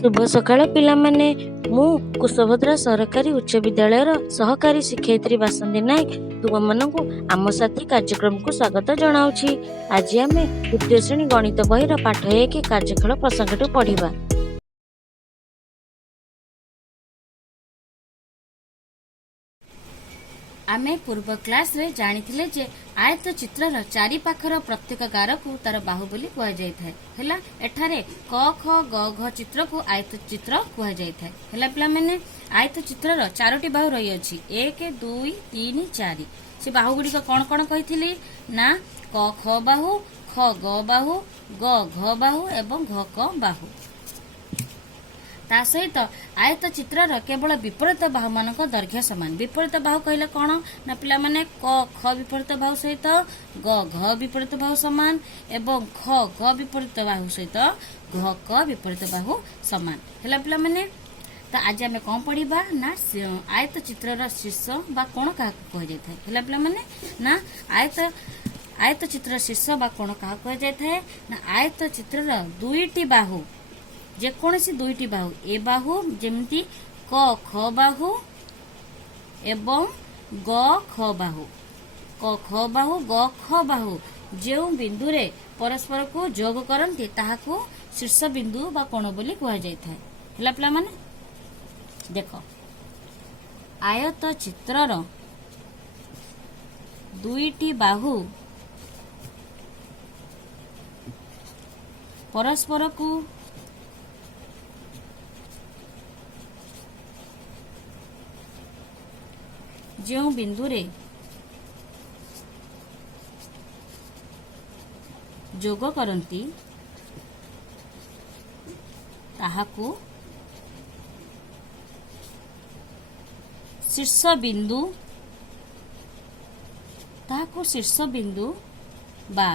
शुभ सकाळ पिलामाने मु कुशभद्रा सरकारी उच्च विद्यालय सहकारी शिक्षयित्री बासंती नायक तुम मानू आम साथी कार्यक्रम को स्वागत जनाऊँगी। आज आम तृतीय श्रेणी गणित बहिर पाठ 1 कार्यखेल प्रसंगटी पढ़ा। आमे पूर्व क्लास रे जानिथिले जे आयत चित्रर चारि पाखर प्रत्येक गार को तार बाहु बोली कुहा जाय थाए। हैला एठारे क ख ग घ चित्र को आयत चित्र कुहा जाय थाए। हैला पिला माने आयत चित्रर चारोटी बाहु रही अछि 1 2 3 4। से बाहु गुडी कोन कोन कहिथिली ना क ख बाहु, ख ग बाहु, ग घ बाहु एवं घ क बाहु। ता सहित आयत चित्रर केवल विपरीत बाहु मानक दैर्घ्य समान। विपरीत बाहु कहले कौन ना पिला माने क ख विपरीत बाहु सहित ग घ विपरीत बाहु समान एवं ख ग विपरीत बाहु सहित घ क विपरीत बाहु समान। हैला पिला माने ता आज आमे कोन पढिबा ना आयत चित्रर शीर्ष बा कोण का कह जाय थाए। हैला पिला माने ना आयत चित्र शीर्ष बा कोण का कह जाय थाए ना आयत चित्रर दुईटी बाहु जेकोसी दुईटी बाहु ए बाहु जेमती क ख बाहु एवं ग ख बाहु, क ख बाहु ग ख बाहु जो बिंदु रे परस्पर को जोग करती ताहाकू शीर्ष बिंदु बा कोण बोली कुहा जाय थाए। हैला पिला माने देखो आयत चित्रर दुईटी बाहु परस्पर को जो बिंदु रे जोग करती ताहाकू शीर्ष बिंदु बा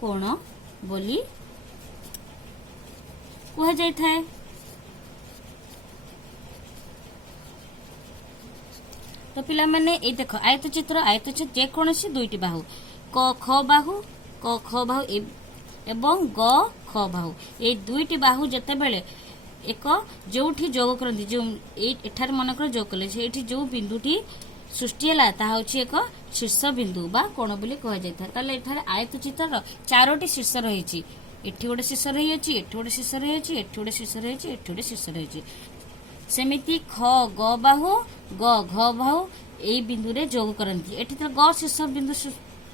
कोण बोली कुहा जाय थाए। तो पिला माने ए देखो आयत चित्र जेकोसी दुईटी बाहु क ख बाहु एवं ग ख बाहु ए दुईटी बाहु जते बेले एक जोठी जोग करंती जो एठार मनकर जोग कले सेठी जो बिंदुटी सृष्टि हैला ता होछि एक शीर्ष बिंदु बा कोण बोली कह जाय था। ताले एठारे आयत चित्रर चारोटी शीर्ष रहिछि। एठी गोटे शीर्ष रहि अछि, एठी गोटे शीर्ष रहि अछि, एठी गोटे शीर्ष रहि अछि, एठी गोटे शीर्ष रहि अछि। सेमिति ख ग बाहु ग घ बाहु एई बिंदु रे जोग करंती। एठी त ग शीर्ष बिंदु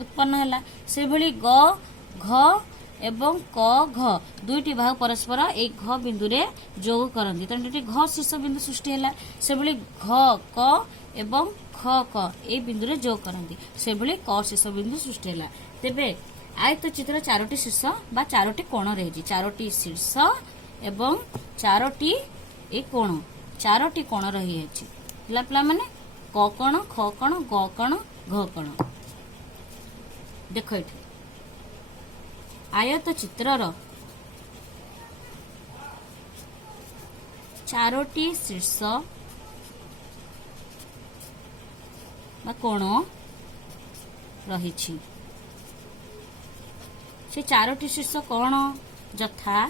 उत्पन्न हैला से भली ग घ एवं क घ दुईटी बाहु परस्पर ए घ बिंदु रे जोग करंती। तने एठी घ शीर्ष बिंदु सृष्टि हैला से भली घ क एवं ख क ए बिंदु रे जोग करंती से भली क शीर्ष बिंदु सृष्टि हैला। तेबे आयत चित्र चारोटी शीर्ष बा चारोटी कोण रहिछि। चारोटी शीर्ष एवं चारोटी ए कोण चारोटी कोण रही अछि। पिला पिला माने क कोण ख कोण ग कोण घ कोण। देखो एठी आयत चित्रर चारोटी शीर्ष बा कोण रहिछि। से चारोटी शीर्ष कोण यथा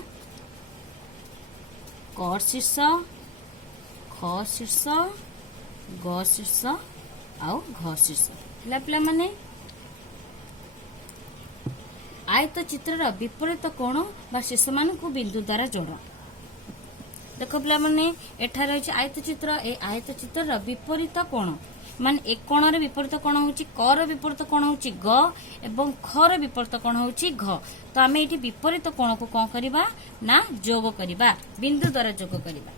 क शीर्ष ख शीर्ष ग शीर्ष आउ घ शीर्ष। हैला पिला माने आयत चित्रर विपरीत कोण बा शीर्ष मान को बिंदु द्वारा जोड़। देखो पिला माने एठार होछि आयत चित्र ए आयत चित्रर विपरीत कोण मान एक कोण रे विपरीत कोण होछि क र विपरीत कोण होछि ग एवं ख र विपरीत कोण होछि घ। तो आमे एठी विपरीत कोण को कोन करबा ना जोग करबा बिंदु द्वारा जोग करबा।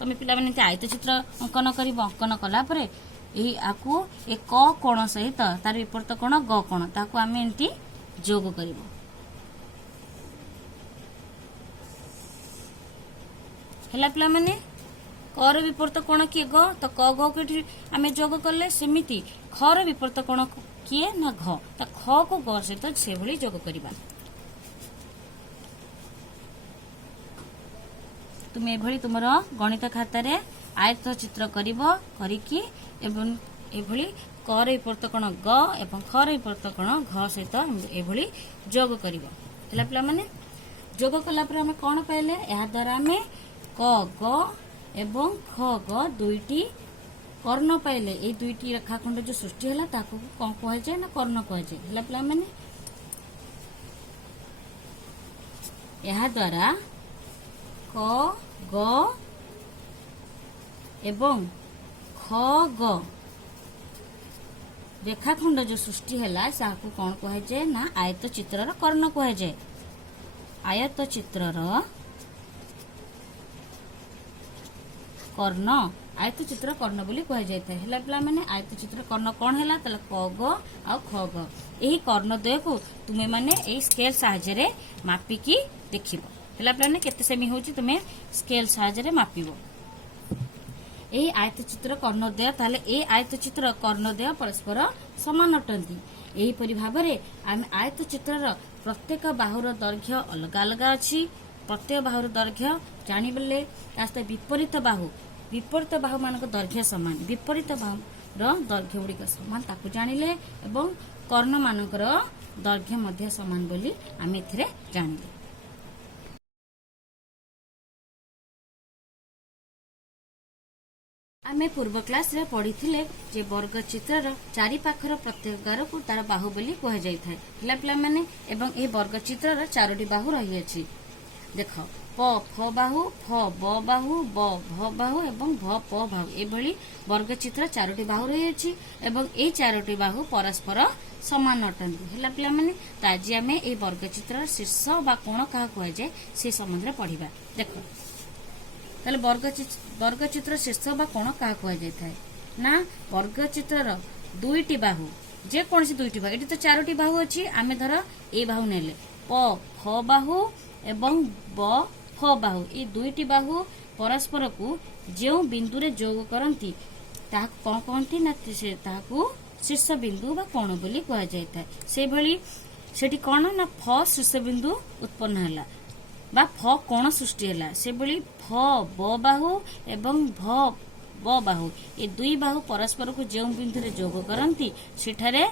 तमे पिला माने आयत चित्र अंकन करबो। अंकन कला परे एही आकू एक क कोण सहित तार विपरीत कोण ग कोण ताकू आमे एंटी जोग करबो। हैला पिला माने क र विपरीत कोण किए ग तो क ग को आमे जोग करले सेमिति ख र विपरीत कोण किए ना घ तो ख को ग सहित से भली जोग करबा। तुम एभली तुमर गणित खाता रे आयत चित्र करिबो करिकी एवं एभली कर विपरीत कोण ग एवं खर विपरीत कोण घ सहित एभली जोग करिबो। ହେଲା ପିଲାମାନେ ଯୋଗ କଲା ପରେ ଆମେ କଣ ପାଇଲେ ଏହା ଦ୍ୱାରା ଆମେ କ ଗ ଏବଂ ଖ ଗ ଦୁଇଟି କର୍ଣ୍ଣ ପାଇଲେ। ଏଇ ଦୁଇଟି ରେଖାଖଣ୍ଡ ଯୋଉ ସୃଷ୍ଟି ହେଲା ତାକୁ କଣ କୁହାଯାଏ ନା କର୍ଣ୍ଣ କୁହାଯାଏ। ହେଲା ପିଲାମାନେ ଏହା ଦ୍ୱାରା କ ଗ ଏବଂ ଖ ଗ ରେଖାଖଣ୍ଡ ଯୋଉ ସୃଷ୍ଟି ହେଲା ତାକୁ କଣ କୁହାଯାଏ ନା ଆୟତ ଚିତ୍ରର କର୍ଣ୍ଣ କୁହାଯାଏ। ଆୟତ ଚିତ୍ରର କର୍ଣ୍ଣ ଆୟତ ଚିତ୍ର କର୍ଣ୍ଣ ବୋଲି କୁହାଯାଇଥାଏ। ହେଲା ପିଲାମାନେ ଆୟତ ଚିତ୍ର କର୍ଣ୍ଣ କଣ ହେଲା ତାହେଲେ କ ଗ ଆଉ ଖ ଗ। ଏହି କର୍ଣ୍ଣ ଦ୍ୱୟକୁ ତୁମେ ମାନେ ଏଇ ସ୍କେଲ ସାହାଯ୍ୟରେ ମାପିକି ଦେଖିବ। ହେଲା ପିଲାମାନେ କେତେ ସେମି ହଉଛି ତୁମେ ସ୍କେଲ ସାହାଯ୍ୟରେ ମାପିବ। ଏହି ଆୟତ ଚିତ୍ର କର୍ଣ୍ଣଦ୍ୱୟ ତାହେଲେ ଏ ଆୟତ ଚିତ୍ର କର୍ଣ୍ଣଦ୍ୱୟ ପରସ୍ପର ସମାନ ଅଟନ୍ତି। ଏହିପରି ଭାବରେ ଆମେ ଆୟତ ଚିତ୍ରର ପ୍ରତ୍ୟେକ ବାହୁର ଦୈର୍ଘ୍ୟ ଅଲଗା ଅଲଗା ଅଛି। ପ୍ରତ୍ୟେକ ବାହୁର ଦୈର୍ଘ୍ୟ ଜାଣିଲେ ତା ସହିତ ବିପରୀତ ବାହୁ ମାନଙ୍କ ଦୈର୍ଘ୍ୟ ସମାନ। ବିପରୀତ ବାହୁର ଦୈର୍ଘ୍ୟ ଗୁଡିକ ସମାନ ତାକୁ ଜାଣିଲେ ଏବଂ କର୍ଣ୍ଣ ମାନଙ୍କର ଦୈର୍ଘ୍ୟ ମଧ୍ୟ ସମାନ ବୋଲି ଆମେ ଏଥିରେ ଜାଣିଲେ। ଆମେ ପୂର୍ବ କ୍ଲାସରେ ପଢିଥିଲେ ଯେ ବର୍ଗ ଚିତ୍ରର ଚାରି ପାଖର ପ୍ରତ୍ୟେକ ଗାରକୁ ତାର ବାହୁ ବୋଲି କୁହାଯାଇଥାଏ। ହେଲା ପିଲାମାନେ ଏବଂ ଏହି ବର୍ଗ ଚିତ୍ରର ଚାରୋଟି ବାହୁ ରହିଅଛି। ଦେଖ ପ ଫ ବାହୁ, ଫ ବ ବାହୁ, ବ ଭ ବାହୁ ଏବଂ ଭ ପ ବାହୁ ଏଭଳି ବର୍ଗ ଚିତ୍ର ଚାରୋଟି ବାହୁ ରହିଅଛି ଏବଂ এই ଚାରୋଟି ବାହୁ ପରସ୍ପର ସମାନ ଅଟନ୍ତି। ହେଲା ପିଲାମାନେ ତ ଆଜି ଆମେ ଏହି ବର୍ଗ ଚିତ୍ରର ଶୀର୍ଷ ବା କୋଣ କାହା କୁହାଯାଏ ସେ ସମ୍ବନ୍ଧରେ ପଢିବା। ଦେଖ ତାହେଲେ ବର୍ଗ ଚିତ୍ର ଶୀର୍ଷ ବା କୋଣ କାହା କୁହାଯାଇଥାଏ ନା ବର୍ଗ ଚିତ୍ରର ଦୁଇଟି ବାହୁ ଯେକୌଣସି ଦୁଇଟି ବାହୁ। ଏଠି ତ ଚାରୋଟି ବାହୁ ଅଛି ଆମେ ଧର ଏଇ ବାହୁ ନେଲେ ପ ଫ ବାହୁ ଏବଂ ବ ଫ ବାହୁ এই ଦୁଇଟି ବାହୁ ପରସ୍ପରକୁ ଯେଉଁ ବିନ୍ଦୁରେ ଯୋଗ କରନ୍ତି ତାହାକୁ କଣ କହନ୍ତି ନା ତାହାକୁ ଶୀର୍ଷ ବିନ୍ଦୁ ବା କୋଣ ବୋଲି କୁହାଯାଇଥାଏ। ସେଇଭଳି ସେଠି କଣ ନା ଫ ଶୀର୍ଷ ବିନ୍ଦୁ ଉତ୍ପନ୍ନ ହେଲା ବା ଫ କୋଣ ସୃଷ୍ଟି ହେଲା। ସେଭଳି ଫ ବ ବାହୁ ଏବଂ ଭ ବ ବାହୁ ଏ ଦୁଇ ବାହୁ ପରସ୍ପରକୁ ଯେଉଁ ବିନ୍ଦୁରେ ଯୋଗ କରନ୍ତି ସେଠାରେ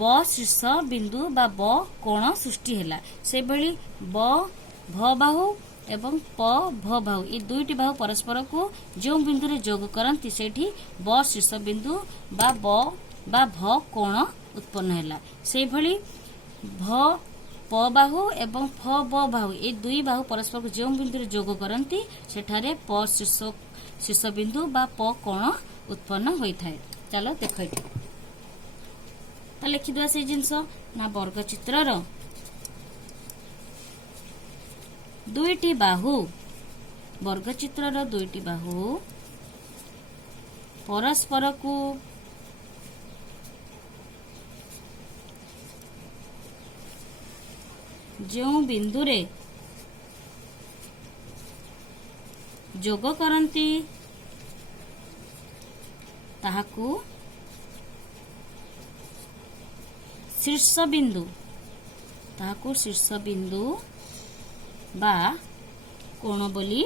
ବ ଶୀର୍ଷ ବିନ୍ଦୁ ବା ବ କୋଣ ସୃଷ୍ଟି ହେଲା। ସେଭଳି ବ ଭ ବାହୁ ଏବଂ ପ ଭ ବାହୁ ଏ ଦୁଇଟି ବାହୁ ପରସ୍ପରକୁ ଯେଉଁ ବିନ୍ଦୁରେ ଯୋଗ କରନ୍ତି ସେଠି ବ ଶୀର୍ଷ ବିନ୍ଦୁ ବା ବ ବା ଭ କୋଣ ଉତ୍ପନ୍ନ ହେଲା। ସେଇଭଳି ଭ ପ ବାହୁ ଏବଂ ଫ ବ ବାହୁ ଏ ଦୁଇ ବାହୁ ପରସ୍ପରକୁ ଯେଉଁ ବିନ୍ଦୁରେ ଯୋଗ କରନ୍ତି ସେଠାରେ ପ ଶୀର୍ଷ ବିନ୍ଦୁ ବା ପ କୋଣ ଉତ୍ପନ୍ନ ହୋଇଥାଏ। ଚାଲ ଦେଖ ଏଠି ତ ଲେଖିଦେବା ସେଇ ଜିନିଷ ନା ବର୍ଗ ଚିତ୍ରର ଦୁଇଟି ବାହୁ ବର୍ଗ ଚିତ୍ରର ଦୁଇଟି ବାହୁ ପରସ୍ପରକୁ ଯେଉଁ ବିନ୍ଦୁରେ ଯୋଗ କରନ୍ତି ତାହାକୁ ଶୀର୍ଷ ବିନ୍ଦୁ ବା କୋଣ ବୋଲି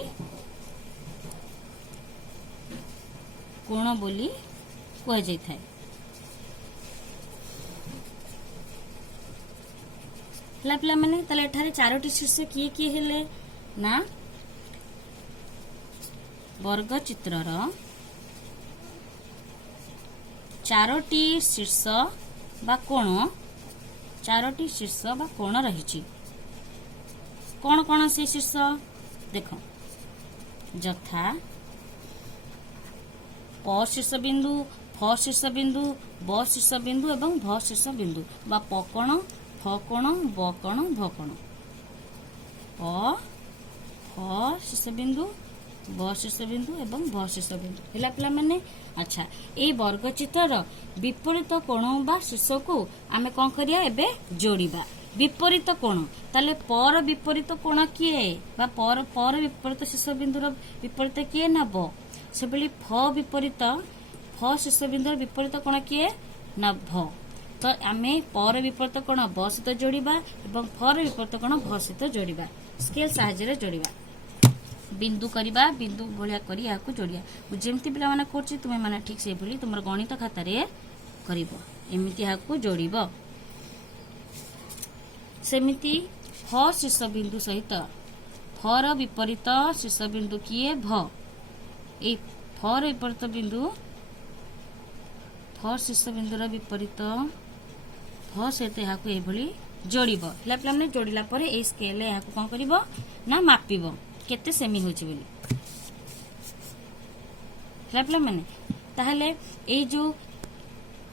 କୁହାଯାଇଥାଏ। ହେଲା ପିଲାମାନେ ତାହେଲେ ଏଠାରେ ଚାରୋଟି ଶୀର୍ଷ କିଏ କିଏ ହେଲେ ନା ବର୍ଗ ଚିତ୍ରର ଚାରୋଟି ଶୀର୍ଷ ବା କୋଣ ରହିଛି। କଣ କଣ ସେ ଶୀର୍ଷ ଦେଖ ଯଥା ପ ଶୀର୍ଷ ବିନ୍ଦୁ, ଫ ଶୀର୍ଷ ବିନ୍ଦୁ, ବ ଶୀର୍ଷ ବିନ୍ଦୁ ଏବଂ ଭ ଶୀର୍ଷ ବିନ୍ଦୁ ବା ପ କୋଣ, ଫ କୋଣ, ବ କୋଣ, ଭ କୋଣ। ପ ଫ ଶୀର୍ଷ ବିନ୍ଦୁ, ବ ଶୀର୍ଷ ବିନ୍ଦୁ ଏବଂ ଭ ଶୀର୍ଷ ବିନ୍ଦୁ। ହେଲା ପିଲାମାନେ ଆଚ୍ଛା ଏଇ ବର୍ଗ ଚିତ୍ରର ବିପରୀତ କୋଣ ବା ଶୀର୍ଷକୁ ଆମେ କଣ କରିବା ଏବେ ଯୋଡ଼ିବା। ବିପରୀତ କୋଣ ତାହେଲେ ପର ବିପରୀତ କୋଣ କିଏ ବା ପର ବିପରୀତ ଶୀର୍ଷ ବିନ୍ଦୁର ବିପରୀତ କିଏ ନା ବ। ସେଭଳି ଫ ଶୀର୍ଷ ବିନ୍ଦୁର ବିପରୀତ କୋଣ କିଏ ନା ଭ। ତ ଆମେ ପର ବିପରୀତ କୋଣ ବ ସହିତ ଯୋଡ଼ିବା ଏବଂ ଫର ବିପରୀତ କୋଣ ଭ ସହିତ ଯୋଡ଼ିବା। ସ୍କେଲ ସାହାଯ୍ୟରେ ଯୋଡ଼ିବା। ବିନ୍ଦୁ କରିବା ବିନ୍ଦୁ ଭଳିଆ କରି ଏହାକୁ ଯୋଡ଼ିବା। ଯେମିତି ପିଲାମାନେ କରୁଛି ତୁମେ ମାନେ ଠିକ ସେଇଭଳି ତୁମର ଗଣିତ ଖାତାରେ କରିବ। ଏମିତି ଏହାକୁ ଯୋଡ଼ିବ। ସେମିତି फ शीर्ष बिंदु सहित फर विपरीत शीर्ष बिंदु किए भ ए फर विपरीत बिंदु फ शीर्ष बिंदुर विपरीत फ सहित यहाँ एभली जोड़ब है पे जोड़ला ये स्केल यहाँ कौन कर ना मापिब केते सेमी हो पे मैंने ताहले ए जो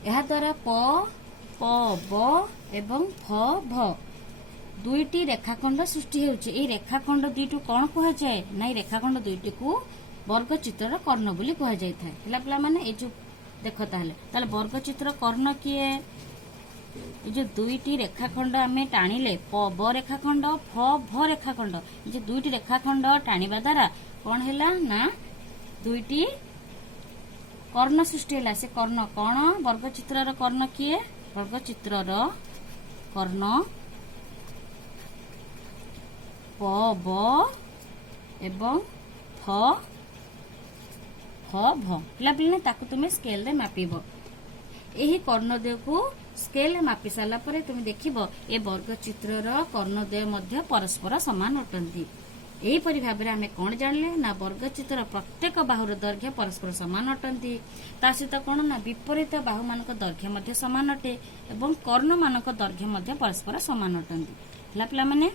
यह द्वारा प प ब एवं फ भ दुईटी रेखाखंड सृष्टि होउछि। ए रेखाखंड दुईटू कौन कह जाए ना रेखाखंड दुईटी को वर्ग चित्र कर्ण बोली कह जाय थाए है पे मैंने ए जो देख ताले वर्ग चित्र कर्ण किए ये जो दुईटी रेखाखंड आम टाणिले प ब रेखाखंड फ भ रेखाखंड जो दुईटी रेखाखंड टाणिबा द्वारा कौन है ना दुईटी कर्ण सृष्टि है। से कर्ण कौन वर्गचित्र कर्ण किए वर्गचित्र कर्ण प ब एवं फ फ भ पिला ताकू तुम स्केल रे मापिब। यही कर्णद्वय को स्केल मापी सारा पर तुम देखिब ए वर्गचित्र कर्णद्वय मध्य परस्पर समान अटंती। एहीपरि भाव में आम कौन जानले ना वर्गचित्र प्रत्येक बाहुर दैर्घ्य परस्पर समान अटंती। ता सहित कौन ना विपरीत बाहु मान दैर्घ्य मध्य समान अटे एवं कर्ण मान दैर्घ्य मध्य परस्पर समान अटंती। है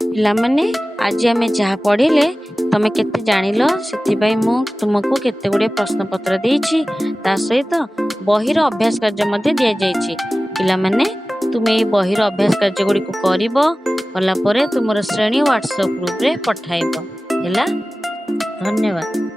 पिलामाने आज आम जहाँ पढ़िले तमें केते जानिल से मु तुमको केते गुड़े प्रश्न पत्र देइछि ता सहित बहिर अभ्यास कार्य मध्य दिया जाइछि। पिलामाने तुम ये बहिर अभ्यास कार्य गुड़ी को करिबो कला परे तुमर श्रेणी व्हाट्सएप ग्रुप रे पठाइबो। हैला धन्यवाद।